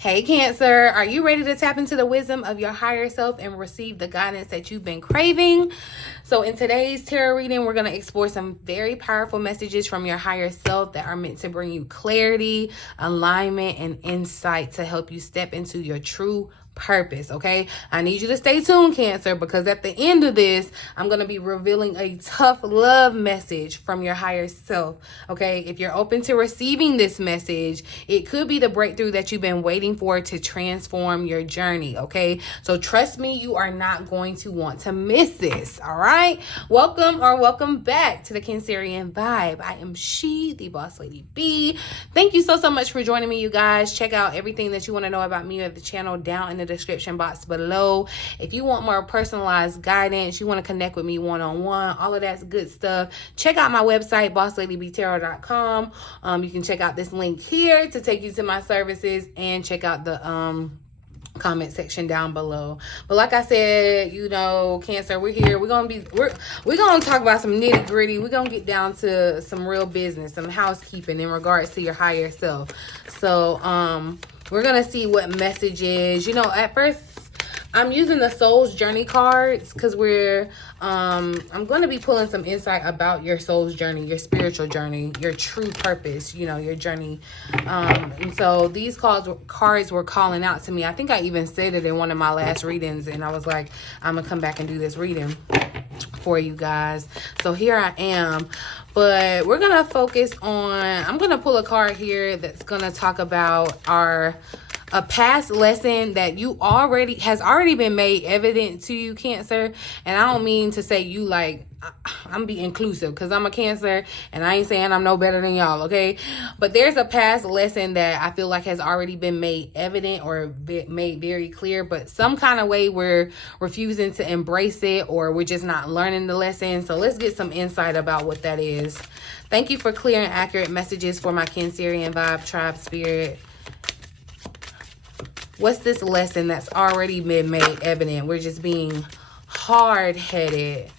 Hey Cancer, are you ready to tap into the wisdom of your higher self and receive the guidance that you've been craving? So in today's tarot reading, we're going to explore some very powerful messages from your higher self that are meant to bring you clarity, alignment, and insight to help you step into your true purpose. Okay, I need you to stay tuned, Cancer, because at the end of this, I'm going to be revealing a tough love message from your higher self. Okay, if you're open to receiving this message, it could be the breakthrough that you've been waiting for to transform your journey. Okay, so trust me, you are not going to want to miss this. All right, welcome back to the Cancerian Vibe. I am she, the boss lady B. Thank you so much for joining me, you guys. Check out everything that you want to know about me or the channel down in the description box below. If you want more personalized guidance, you want to connect with me one-on-one, all of that's good stuff, check out my website, bossladybtarot.com. You can check out this link here to take you to my services, and check out the comment section down below. But like I said, you know, Cancer, we're here. We're gonna talk about some nitty-gritty. We're gonna get down to some real business, some housekeeping in regards to your higher self. So we're gonna see what messages, you know, at first I'm using the Soul's Journey cards because I'm going to be pulling some insight about your soul's journey, your spiritual journey, your true purpose, you know, your journey. And so these cards were calling out to me. I think I even said it in one of my last readings, and I was like, I'm going to come back and do this reading for you guys. So here I am. But we're going to focus on, I'm going to pull a card here that's going to talk about a past lesson that has already been made evident to you, Cancer. And I don't mean to say you, like, I'm being inclusive because I'm a Cancer and I ain't saying I'm no better than y'all, okay? But there's a past lesson that I feel like has already been made evident or made very clear, but some kind of way we're refusing to embrace it, or we're just not learning the lesson. So let's get some insight about what that is. Thank you for clear and accurate messages for my Cancerian Vibe Tribe Spirit. What's this lesson that's already been made evident? We're just being hard-headed.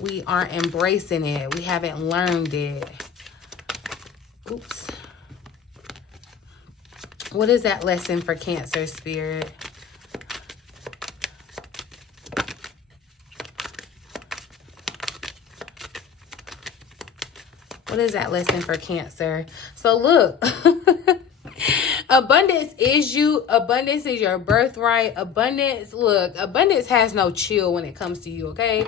We aren't embracing it. We haven't learned it. Oops. What is that lesson for Cancer, Spirit? What is that lesson for Cancer? So look. Abundance is you. Abundance is your birthright. Abundance, look, abundance has no chill when it comes to you, okay?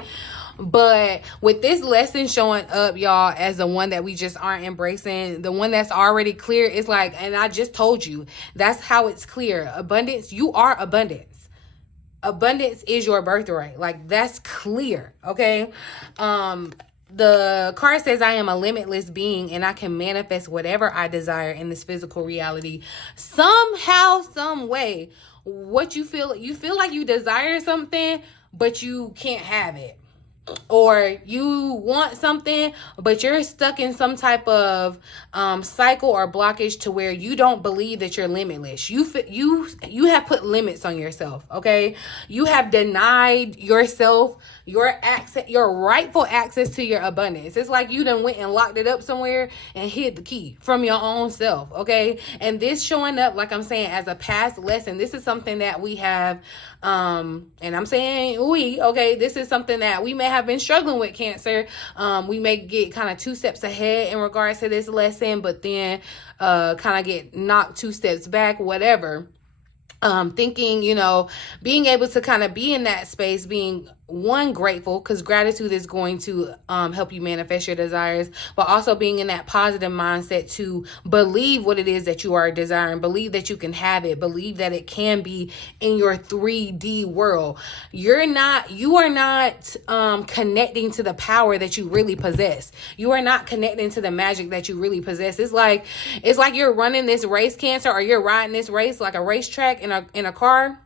But with this lesson showing up, y'all, as the one that we just aren't embracing, the one that's already clear, it's like, and I just told you, that's how it's clear. Abundance, you are abundance. Abundance is your birthright. Like, that's clear, okay? The card says, I am a limitless being and I can manifest whatever I desire in this physical reality. Somehow, some way, what you feel like you desire something, but you can't have it. Or you want something, but you're stuck in some type of cycle or blockage to where you don't believe that you're limitless. You have put limits on yourself, okay? You have denied yourself your rightful access to your abundance. It's like you done went and locked it up somewhere and hid the key from your own self, okay? And this showing up, like I'm saying, as a past lesson, this is something that we have, and I'm saying okay, this is something that we may have been struggling with, Cancer. We may get kind of 2 steps ahead in regards to this lesson, but then kind of get knocked 2 steps back, whatever. Thinking, you know, being able to kind of be in that space, being grateful, because gratitude is going to help you manifest your desires, but also being in that positive mindset to believe what it is that you are desiring, believe that you can have it, believe that it can be in your 3D world. You are not connecting to the power that you really possess. You are not connecting to the magic that you really possess. It's like you're running this race, Cancer, or you're riding this race like a racetrack in a car,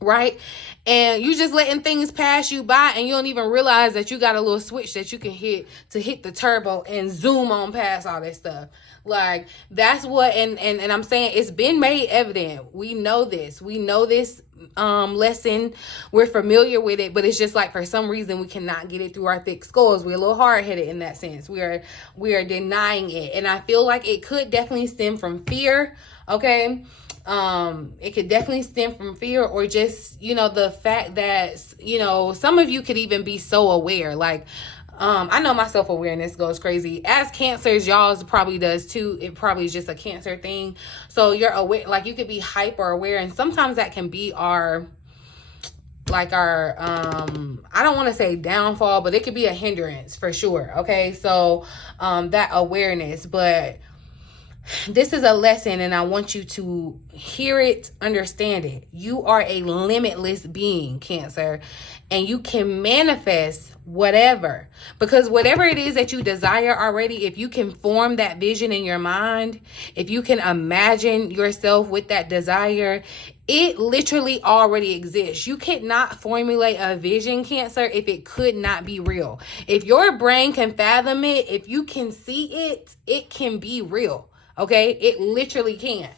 right? And you just letting things pass you by, and you don't even realize that you got a little switch that you can hit to hit the turbo and zoom on past all that stuff. Like, that's what, and I'm saying it's been made evident. We know this lesson. We're familiar with it, but it's just like for some reason we cannot get it through our thick skulls. We're a little hard-headed in that sense. We are denying it, and I feel like it could definitely stem from fear. Okay. It could definitely stem from fear, or just, you know, the fact that, you know, some of you could even be so aware. Like, I know my self-awareness goes crazy. As Cancers, y'all's probably does too. It probably is just a Cancer thing. So you're aware, like you could be hyper aware, and sometimes that can be our, like our, I don't want to say downfall, but it could be a hindrance for sure. Okay. So, that awareness, but this is a lesson, and I want you to hear it, understand it. You are a limitless being, Cancer, and you can manifest whatever, because whatever it is that you desire already, if you can form that vision in your mind, if you can imagine yourself with that desire, it literally already exists. You cannot formulate a vision, Cancer, if it could not be real. If your brain can fathom it, if you can see it, it can be real. Okay, it literally can.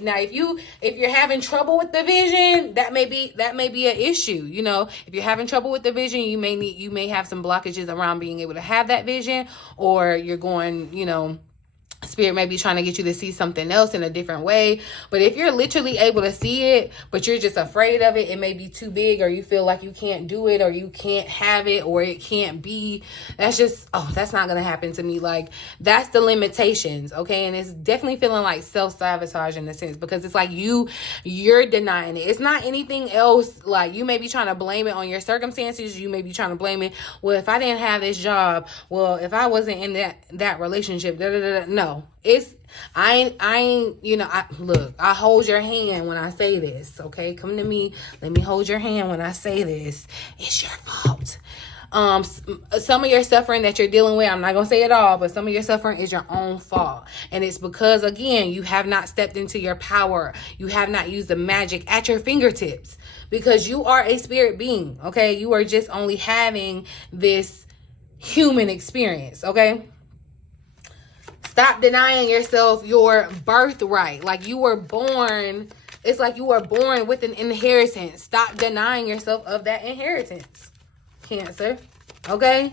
Now, if you're having trouble with the vision, that may be an issue. You know, if you're having trouble with the vision, you may have some blockages around being able to have that vision, or you're going, you know, Spirit may be trying to get you to see something else in a different way. But if you're literally able to see it, but you're just afraid of it, it may be too big, or you feel like you can't do it, or you can't have it, or it can't be, that's just, oh, that's not going to happen to me. Like, that's the limitations. Okay. And it's definitely feeling like self-sabotage in a sense, because it's like you're denying it. It's not anything else. Like, you may be trying to blame it on your circumstances. You may be trying to blame it. Well, if I didn't have this job, well, if I wasn't in that relationship, no. I ain't, you know, look, I hold your hand when I say this, okay? Come to me. Let me hold your hand when I say this. It's your fault. Some of your suffering that you're dealing with, I'm not going to say it all, but some of your suffering is your own fault. And it's because, again, you have not stepped into your power. You have not used the magic at your fingertips, because you are a spirit being, okay? You are just only having this human experience, okay? Stop denying yourself your birthright. Like, you were born, it's like you were born with an inheritance. Stop denying yourself of that inheritance, Cancer. Okay?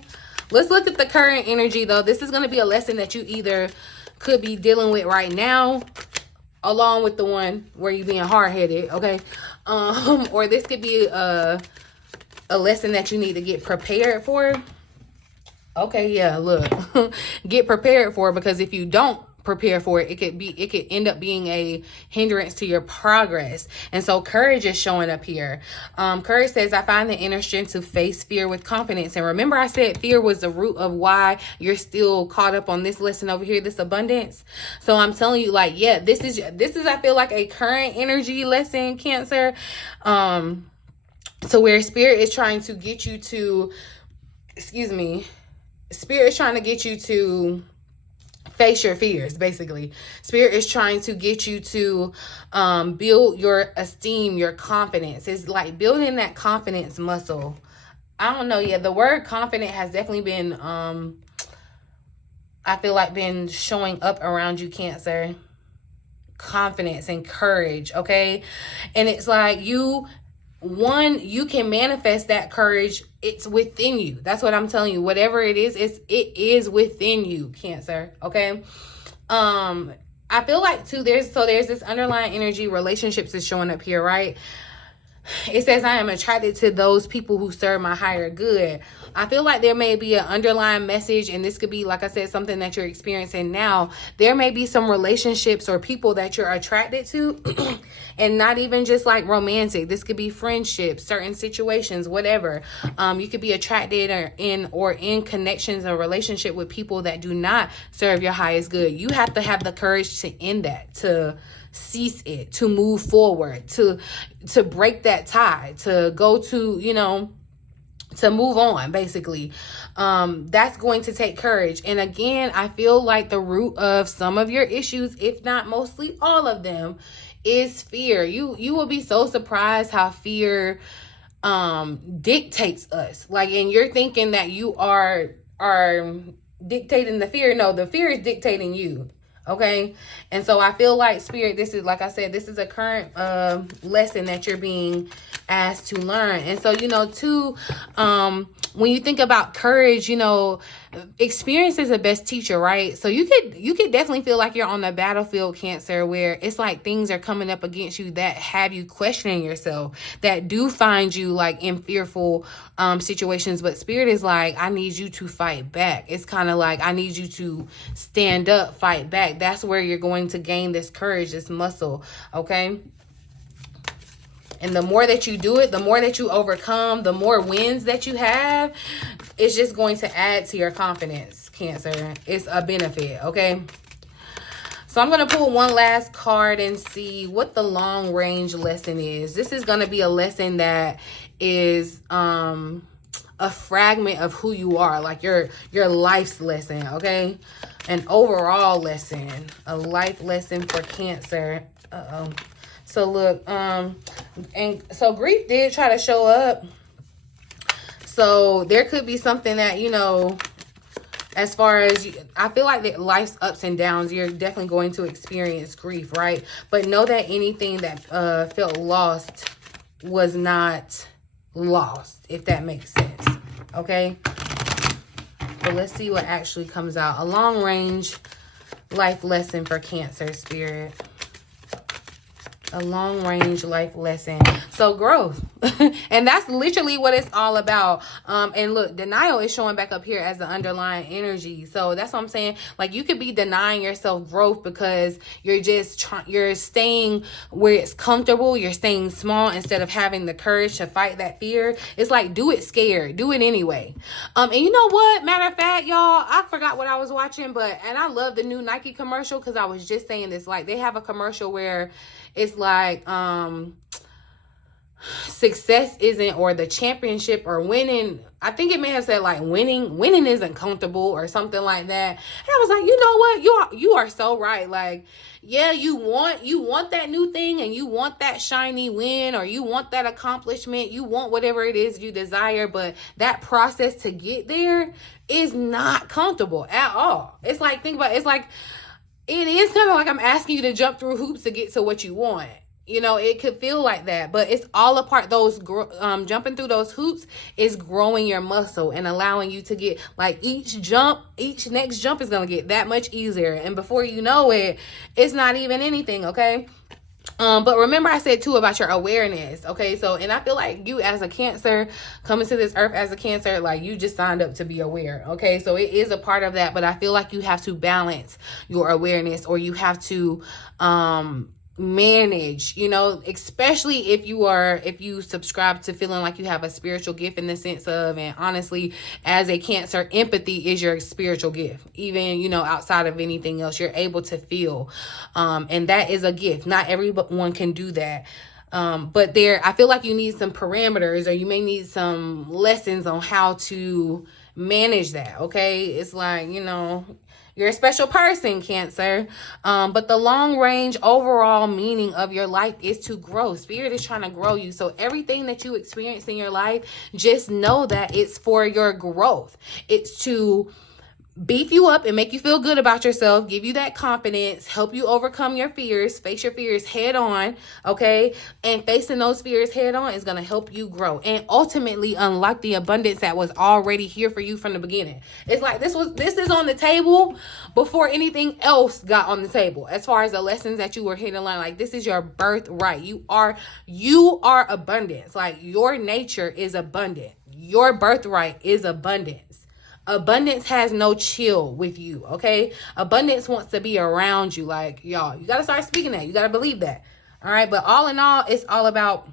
Let's look at the current energy, though. This is going to be a lesson that you either could be dealing with right now, along with the one where you're being hard-headed, okay? Or this could be a lesson that you need to get prepared for. Okay, yeah, look, get prepared for it, because if you don't prepare for it, it could end up being a hindrance to your progress. And so courage is showing up here. Courage says, I find the inner strength to face fear with confidence. And remember, I said fear was the root of why you're still caught up on this lesson over here, this abundance. So I'm telling you, like, yeah, this is I feel like a current energy lesson, Cancer. So where Spirit is trying to get you to, Spirit is trying to get you to face your fears, basically. Spirit is trying to get you to build your esteem, your confidence. It's like building that confidence muscle. I don't know. Yeah, the word confident has definitely been, I feel like, been showing up around you, Cancer. Confidence and courage, okay? And it's like you can manifest that courage. It's within you. That's what I'm telling you. Whatever it is it within you, Cancer. Okay. I feel like too, there's this underlying energy. Relationships is showing up here, right? It says, I am attracted to those people who serve my higher good. I feel like there may be an underlying message, and this could be, like I said, something that you're experiencing now. There may be some relationships or people that you're attracted to, and not even just like romantic. This could be friendships, certain situations, whatever. You could be attracted or in connections or relationship with people that do not serve your highest good. You have to have the courage to end that, to cease it, to move forward, to break that tie, to go to, you know, to move on, basically. That's going to take courage. And again, I feel like the root of some of your issues, if not mostly all of them, is fear. You will be so surprised how fear dictates us. Like, and you're thinking that you are dictating the fear. No, the fear is dictating you. Okay. And so I feel like, Spirit, this is, like I said, this is a current lesson that you're being asked to learn. And so, you know, too, when you think about courage, you know, experience is the best teacher, right? So you could definitely feel like you're on the battlefield, Cancer, where it's like things are coming up against you that have you questioning yourself, that do find you like in fearful situations. But Spirit is like, I need you to fight back. It's kind of like, I need you to stand up, fight back. That's where you're going to gain this courage, this muscle, okay? And the more that you do it, the more that you overcome, the more wins that you have, it's just going to add to your confidence, Cancer. It's a benefit, okay? So I'm going to pull one last card and see what the long range lesson is. This is going to be a lesson that is a fragment of who you are, like your life's lesson, okay? An overall lesson, a life lesson for Cancer. So look, and so grief did try to show up. So there could be something that, you know, as far as, I feel like that life's ups and downs, you're definitely going to experience grief, right? But know that anything that felt lost was not lost, if that makes sense, okay? But let's see what actually comes out. A long range life lesson for Cancer, Spirit. A long range life lesson. So growth. And that's literally what it's all about. And look, denial is showing back up here as the underlying energy. So that's what I'm saying. Like, you could be denying yourself growth because you're just you're staying where it's comfortable. You're staying small instead of having the courage to fight that fear. It's like, do it scared. Do it anyway. And you know what? Matter of fact, y'all, I forgot what I was watching, and I love the new Nike commercial, because I was just saying this. Like, they have a commercial where it's like, success isn't, or the championship or winning. I think it may have said like winning isn't comfortable or something like that. And I was like, you know what? You are so right. Like, yeah, you want that new thing, and you want that shiny win, or you want that accomplishment. You want whatever it is you desire, but that process to get there is not comfortable at all. It's like, think about it, it's like, it is kind of like I'm asking you to jump through hoops to get to what you want. You know, it could feel like that, but it's all a part. Those jumping through those hoops is growing your muscle and allowing you to get, like, each next jump is going to get that much easier. And before you know it, it's not even anything, okay? But remember I said too about your awareness, okay? So, and I feel like you as a Cancer, coming to this earth as a Cancer, like, you just signed up to be aware, okay? So it is a part of that, but I feel like you have to balance your awareness, or you have to manage, you know, especially if you subscribe to feeling like you have a spiritual gift, in the sense of, and honestly, as a Cancer, empathy is your spiritual gift. Even, you know, outside of anything else, you're able to feel, and that is a gift. Not everyone can do that. But I feel like you need some parameters, or you may need some lessons on how to manage that, okay? It's like, you know, you're a special person, Cancer. But the long range overall meaning of your life is to grow. Spirit is trying to grow you. So everything that you experience in your life, just know that it's for your growth. It's to beef you up and make you feel good about yourself, give you that confidence, help you overcome your fears, face your fears head on, okay? And facing those fears head on is going to help you grow and ultimately unlock the abundance that was already here for you from the beginning. It's like this is on the table before anything else got on the table. As far as the lessons that you were here to learn, like, this is your birthright. You are abundance. Like, your nature is abundant. Your birthright is abundance. Abundance has no chill with you, okay? Abundance wants to be around you. Like, y'all, you got to start speaking that. You got to believe that, all right? But all in all, it's all about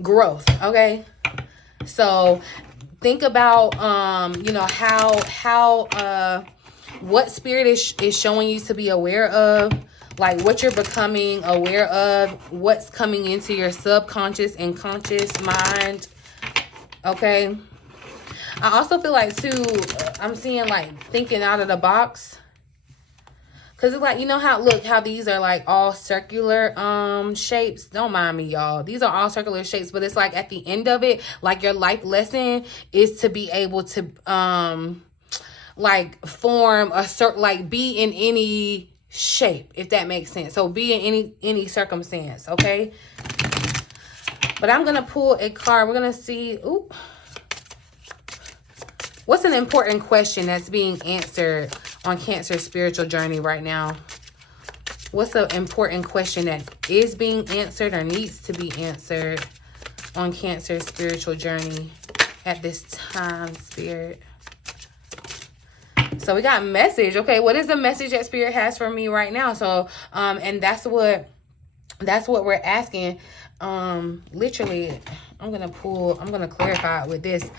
growth, okay? So think about, you know, how what Spirit is showing you to be aware of, like what you're becoming aware of, what's coming into your subconscious and conscious mind, okay? I also feel like, too, I'm seeing, like, thinking out of the box. Because it's like, you know how these are, like, all circular shapes? Don't mind me, y'all. These are all circular shapes. But it's like, at the end of it, like, your life lesson is to be able to, like, form a certain, like, be in any shape, if that makes sense. So, be in any circumstance, okay? But I'm going to pull a card. We're going to see... Ooh. What's an important question that's being answered on Cancer's spiritual journey right now? What's an important question that is being answered or needs to be answered on Cancer's spiritual journey at this time, Spirit? So we got message. Okay, what is the message that Spirit has for me right now? So, and that's what we're asking. Literally, I'm going to clarify it with this.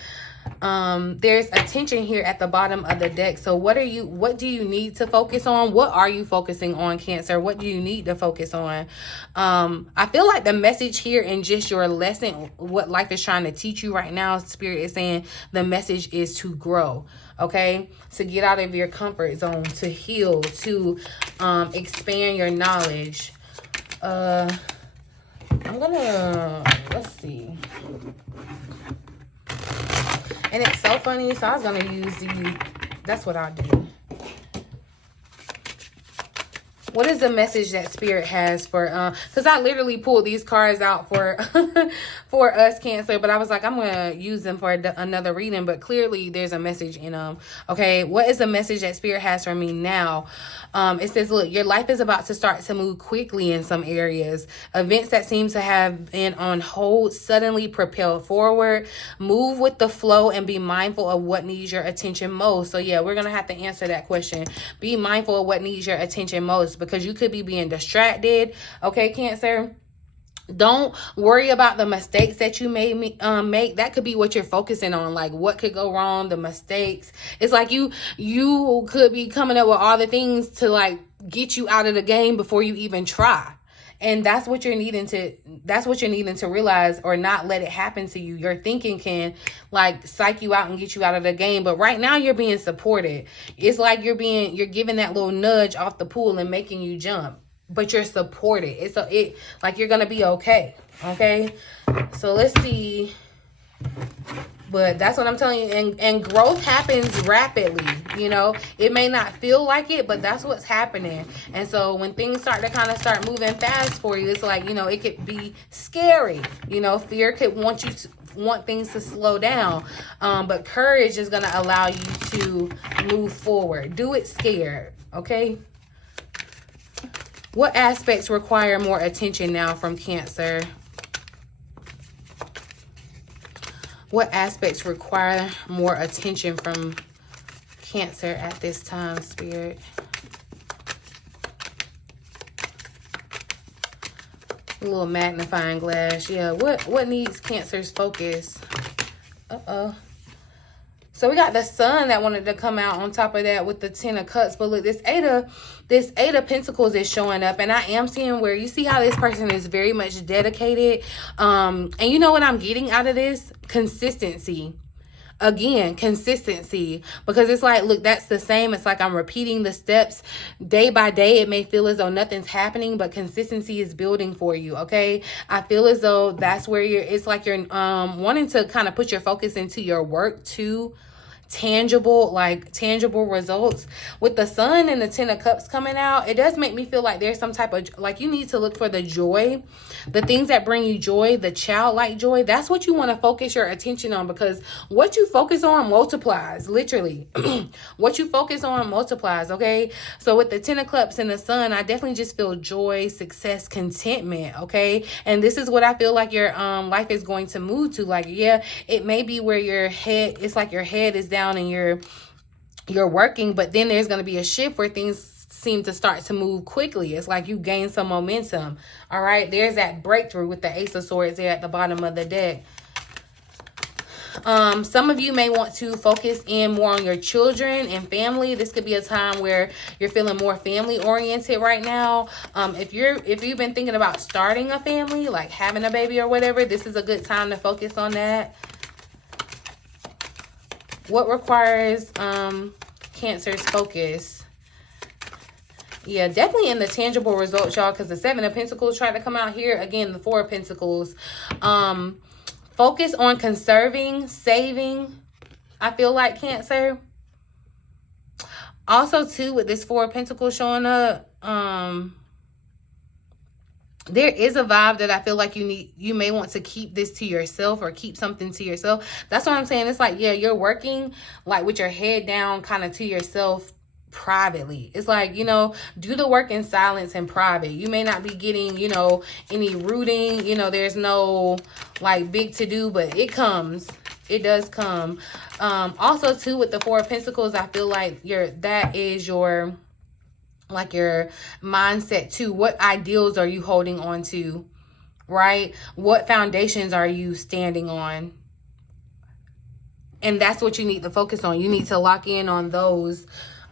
There's a tension here at the bottom of the deck. So what do you need to focus on? What are you focusing on, Cancer? What do you need to focus on? I feel like the message here in just your lesson, what life is trying to teach you right now, Spirit is saying the message is to grow, okay? To get out of your comfort zone, to heal, to expand your knowledge. Let's see. And it's so funny, so I was going to use these. That's what I'll do. What is the message that Spirit has for, because I literally pulled these cards out for for us, Cancer, but I was like, I'm going to use them for another reading, but clearly there's a message in them. Okay, what is the message that Spirit has for me now? It says, look, your life is about to start to move quickly in some areas. Events that seem to have been on hold suddenly propel forward. Move with the flow and be mindful of what needs your attention most. So yeah, we're going to have to answer that question. Be mindful of what needs your attention most, because you could be being distracted. Okay, Cancer? Don't worry about the mistakes that you may make. That could be what you're focusing on. Like, what could go wrong, the mistakes. It's like you could be coming up with all the things to, like, get you out of the game before you even try. And that's what you're needing to realize, or not let it happen to you. Your thinking can, like, psych you out and get you out of the game. But right now you're being supported. It's like you're giving that little nudge off the pool and making you jump. But you're supported. It's like you're gonna be okay. Okay. So let's see. But that's what I'm telling you. And growth happens rapidly. You know, it may not feel like it, but that's what's happening. And so when things start moving fast for you, it's like, you know, it could be scary. You know, fear could want things to slow down. But courage is gonna allow you to move forward. Do it scared. Okay. What aspects require more attention now from Cancer? What aspects require more attention from Cancer at this time, Spirit? A little magnifying glass. Yeah, what needs Cancer's focus? Uh-oh. So we got the Sun that wanted to come out on top of that with the Ten of Cups. But look, this Eight of Pentacles is showing up. And I am seeing where you see how this person is very much dedicated. And you know what I'm getting out of this? Consistency. Again, consistency. Because it's like, look, that's the same. It's like I'm repeating the steps day by day. It may feel as though nothing's happening, but consistency is building for you, okay? I feel as though that's where it's like you're wanting to kind of put your focus into your work too. Tangible results. With the Sun and the Ten of Cups coming out, it does make me feel like there's some type of, like, you need to look for the joy, the things that bring you joy, the childlike joy. That's what you want to focus your attention on, because what you focus on multiplies, literally. What you focus on multiplies, okay? So with the Ten of Cups and the Sun, I definitely just feel joy, success, contentment, okay? And this is what I feel like your life is going to move to. Like, yeah, it may be where your head, it's like your head is down and you're working, but then there's going to be a shift where things seem to start to move quickly. It's like you gain some momentum. All right, there's that breakthrough with the Ace of Swords there at the bottom of the deck. Some of you may want to focus in more on your children and family. This could be a time where you're feeling more family oriented right now. If you've been thinking about starting a family, like having a baby or whatever, this is a good time to focus on that. What requires Cancer's focus? Yeah, definitely in the tangible results, y'all, because the Seven of Pentacles tried to come out here. Again, the Four of Pentacles. Focus on conserving, saving, I feel like, Cancer. Also, too, with this Four of Pentacles showing up, there is a vibe that I feel like you may want to keep this to yourself or keep something to yourself. That's what I'm saying. It's like, yeah, you're working like with your head down kind of to yourself privately. It's like, you know, do the work in silence and private. You may not be getting, you know, any rooting, you know, there's no like big to do, but it comes. It does come. Also too, with the Four of Pentacles, I feel like that is your mindset too. What ideals are you holding on to, right? What foundations are you standing on? And that's what you need to focus on. You need to lock in on those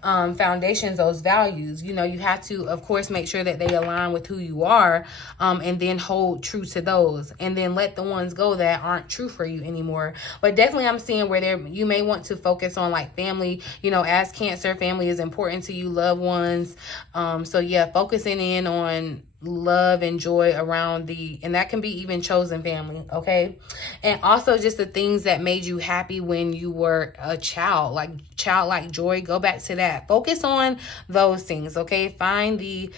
foundations, those values. You know, you have to, of course, make sure that they align with who you are, and then hold true to those, and then let the ones go that aren't true for you anymore. But definitely I'm seeing where you may want to focus on like family. You know, as Cancer, family is important to you, loved ones. So yeah, focusing in on love and joy around and that can be even chosen family, okay? And also just the things that made you happy when you were a child, like childlike joy. Go back to that. Focus on those things, okay? Find the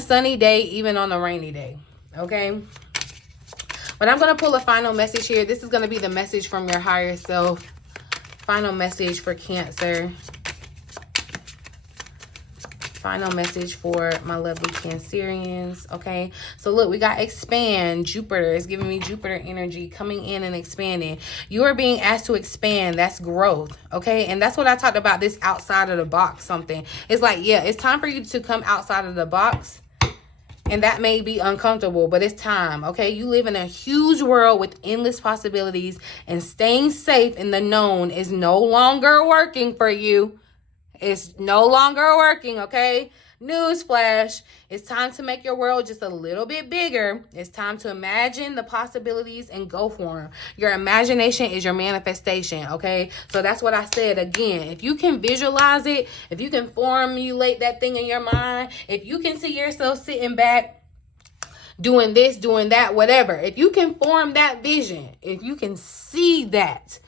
sunny day even on a rainy day, okay? But I'm going to pull a final message here. This is going to be the message from your higher self. Final message for Cancer. Final message for my lovely Cancerians, okay? So look, we got expand. Jupiter is giving me Jupiter energy, coming in and expanding. You are being asked to expand. That's growth, okay? And that's what I talked about, this outside of the box something. It's like, yeah, it's time for you to come outside of the box. And that may be uncomfortable, but it's time, okay? You live in a huge world with endless possibilities, and staying safe in the known is no longer working for you. It's no longer working, okay? Newsflash. It's time to make your world just a little bit bigger. It's time to imagine the possibilities and go for them. Your imagination is your manifestation, okay? So that's what I said again. If you can visualize it, if you can formulate that thing in your mind, if you can see yourself sitting back, doing this, doing that, whatever. If you can form that vision, if you can see that,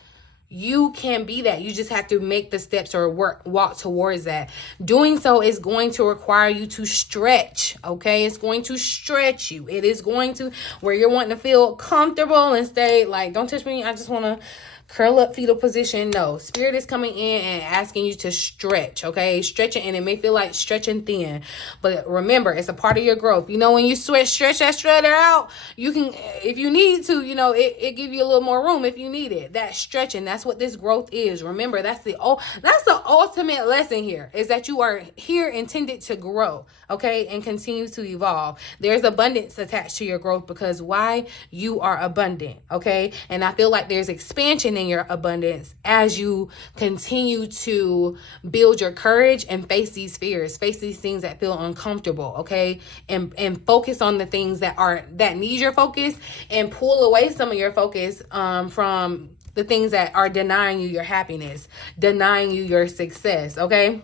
you can be that. You just have to make the steps or walk towards that. Doing so is going to require you to stretch, okay? It's going to stretch you. It is going to, where you're wanting to feel comfortable and stay like, don't touch me, I just want to curl up, fetal position. No, Spirit is coming in and asking you to stretch, okay? Stretching, and it may feel like stretching thin, but remember, it's a part of your growth. You know, when you stretch that shredder out, you can, if you need to, you know, it give you a little more room if you need it. That stretching, that's what this growth is. Remember, that's the ultimate lesson here, is that you are here intended to grow, okay, and continue to evolve. There's abundance attached to your growth, because why? You are abundant, okay? And I feel like there's expansion in your abundance as you continue to build your courage and face these fears, face these things that feel uncomfortable, okay? And focus on the things that need your focus, and pull away some of your focus from the things that are denying you your happiness, denying you your success, okay?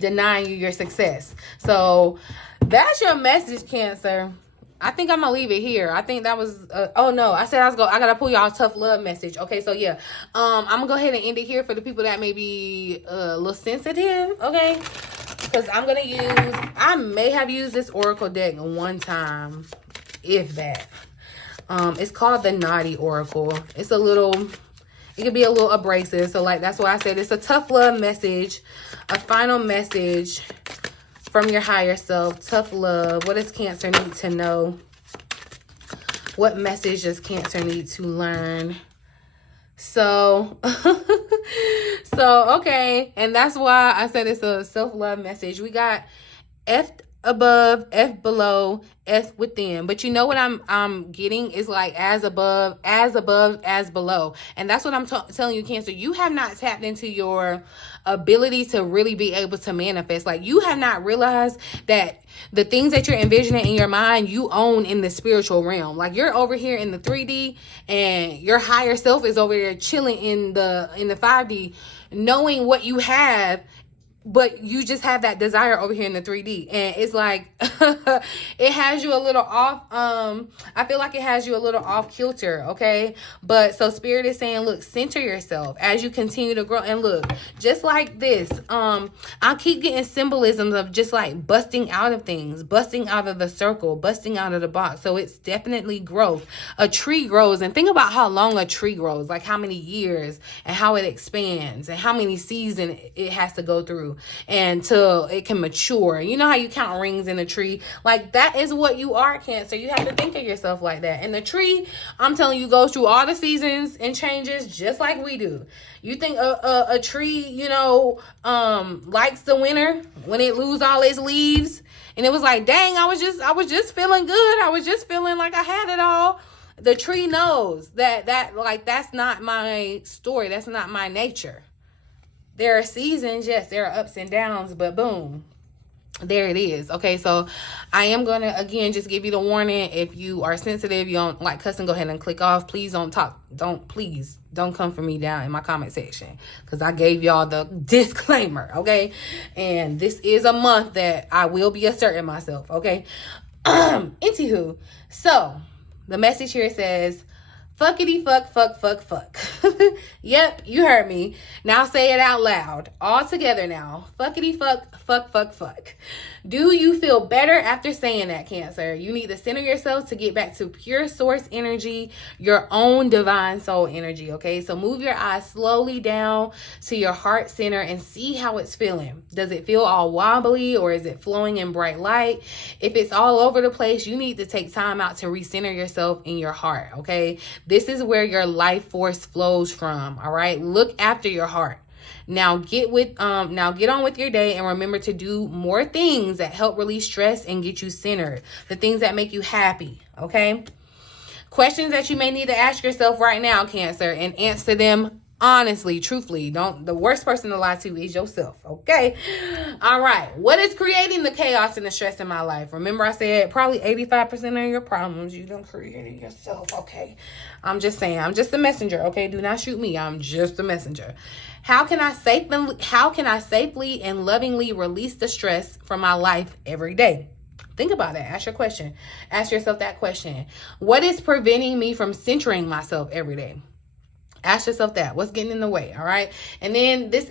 Denying you your success. So that's your message, Cancer. I think I'm gonna leave it here. I think that was oh no, I said I gotta pull y'all tough love message. Okay, so yeah, I'm gonna go ahead and end it here for the people that may be a little sensitive, okay? Because I may have used this oracle deck one time, if that. It's called the Naughty Oracle. It can be a little abrasive, so like that's why I said it's a tough love message, a final message from your higher self. Tough love. What does Cancer need to know? What message does Cancer need to learn? So, okay. And that's why I said it's a self-love message. We got F above, F below, F within. But you know what I'm getting is like as above, as below. And that's what I'm telling you, Cancer. You have not tapped into your ability to really be able to manifest. Like, you have not realized that the things that you're envisioning in your mind, you own in the spiritual realm. Like, you're over here in the 3D, and your higher self is over there chilling in the 5D, knowing what you have but you just have that desire over here in the 3D, and it's like it has you a little off. I feel like it has you a little off kilter, okay? But so spirit is saying, look, center yourself as you continue to grow. And look, just like this, I keep getting symbolisms of just like busting out of things, busting out of the circle, busting out of the box. So it's definitely growth. A tree grows, and think about how long a tree grows, like how many years, and how it expands, and how many seasons it has to go through until it can mature. You know how you count rings in a tree? Like that is what you are, Cancer. You have to think of yourself like that. And the tree, I'm telling you, goes through all the seasons and changes just like we do. You think a tree, you know, likes the winter when it lose all its leaves? And it was like, dang, I was just feeling good. I was just feeling like I had it all. The tree knows that like that's not my story. That's not my nature. There are seasons, yes, there are ups and downs, but boom, there it is. Okay, so I am going to, again, just give you the warning. If you are sensitive, you don't like cussing, go ahead and click off. Please don't come for me down in my comment section, because I gave y'all the disclaimer, okay? And this is a month that I will be asserting myself, okay? Anywho, so the message here says, fuckity fuck, fuck, fuck, fuck. Yep, you heard me. Now say it out loud. All together now. Fuckity fuck, fuck, fuck, fuck. Do you feel better after saying that, Cancer? You need to center yourself to get back to pure source energy, your own divine soul energy, okay? So move your eyes slowly down to your heart center and see how it's feeling. Does it feel all wobbly, or is it flowing in bright light? If it's all over the place, you need to take time out to recenter yourself in your heart, okay? This is where your life force flows from, all right? Look after your heart. Now get on with your day, and remember to do more things that help release stress and get you centered. The things that make you happy, okay? Questions that you may need to ask yourself right now, Cancer, and answer them honestly, truthfully. The worst person to lie to is yourself, okay? All right. What is creating the chaos and the stress in my life? Remember I said probably 85% of your problems you done created yourself, okay? I'm just saying. I'm just a messenger, okay? Do not shoot me. I'm just a messenger. How can I safely and lovingly release the stress from my life every day? Think about that. Ask your question. Ask yourself that question. What is preventing me from centering myself every day? Ask yourself that. What's getting in the way? All right. And then the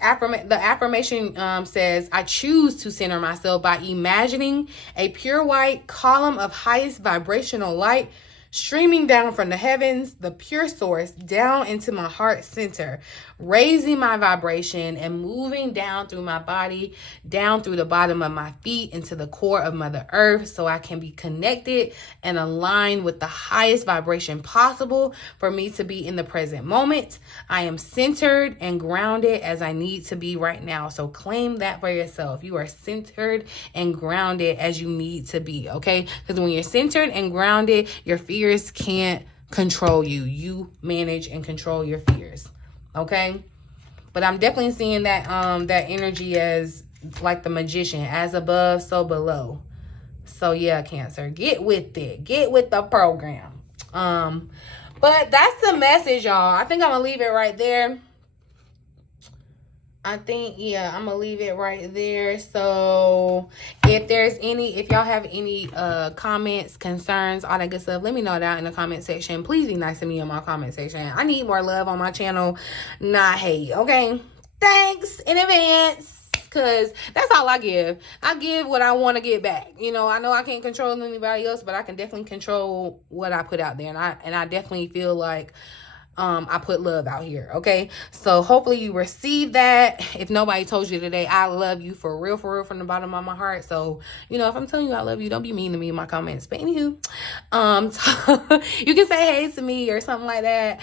affirmation says, I choose to center myself by imagining a pure white column of highest vibrational light streaming down from the heavens, the pure source, down into my heart center, raising my vibration and moving down through my body, down through the bottom of my feet into the core of Mother Earth, so I can be connected and aligned with the highest vibration possible for me to be in the present moment. I am centered and grounded as I need to be right now. So claim that for yourself. You are centered and grounded as you need to be, okay? Because when you're centered and grounded, your fears can't control you. You manage and control your fears. Okay, but I'm definitely seeing that that energy as like the magician, as above, so below. So yeah, Cancer, get with it. Get with the program. But that's the message, y'all. I think I'm gonna leave it right there. I'm gonna leave it right there. So if y'all have any comments, concerns, all that good stuff, let me know down in the comment section. Please be nice to me in my comment section. I need more love on my channel, not hate, okay? Thanks in advance, because that's all I give. I give what I want to get back. You know I can't control anybody else, but I can definitely control what I put out there. And I definitely feel like I put love out here, okay? So hopefully you receive that. If nobody told you today, I love you for real, from the bottom of my heart. So, if I'm telling you I love you, don't be mean to me in my comments. But anywho, you can say hey to me or something like that.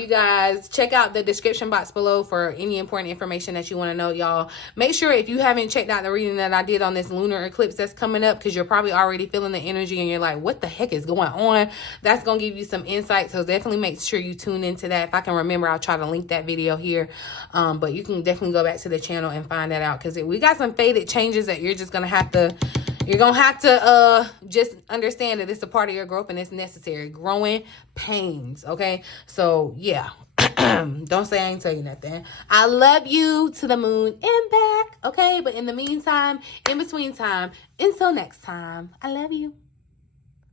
You guys, check out the description box below for any important information that you want to know, y'all. Make sure if you haven't checked out the reading that I did on this lunar eclipse that's coming up, because you're probably already feeling the energy and you're like, what the heck is going on? That's going to give you some insight. So definitely make sure you tune into that. If I can remember, I'll try to link that video here, but you can definitely go back to the channel and find that out, because we got some fated changes that you're gonna have to just understand that it's a part of your growth and it's necessary. Growing pains, okay? So yeah. Don't say I ain't tell you nothing. I love you to the moon and back. Okay, but in the meantime, in between time, until next time, I love you.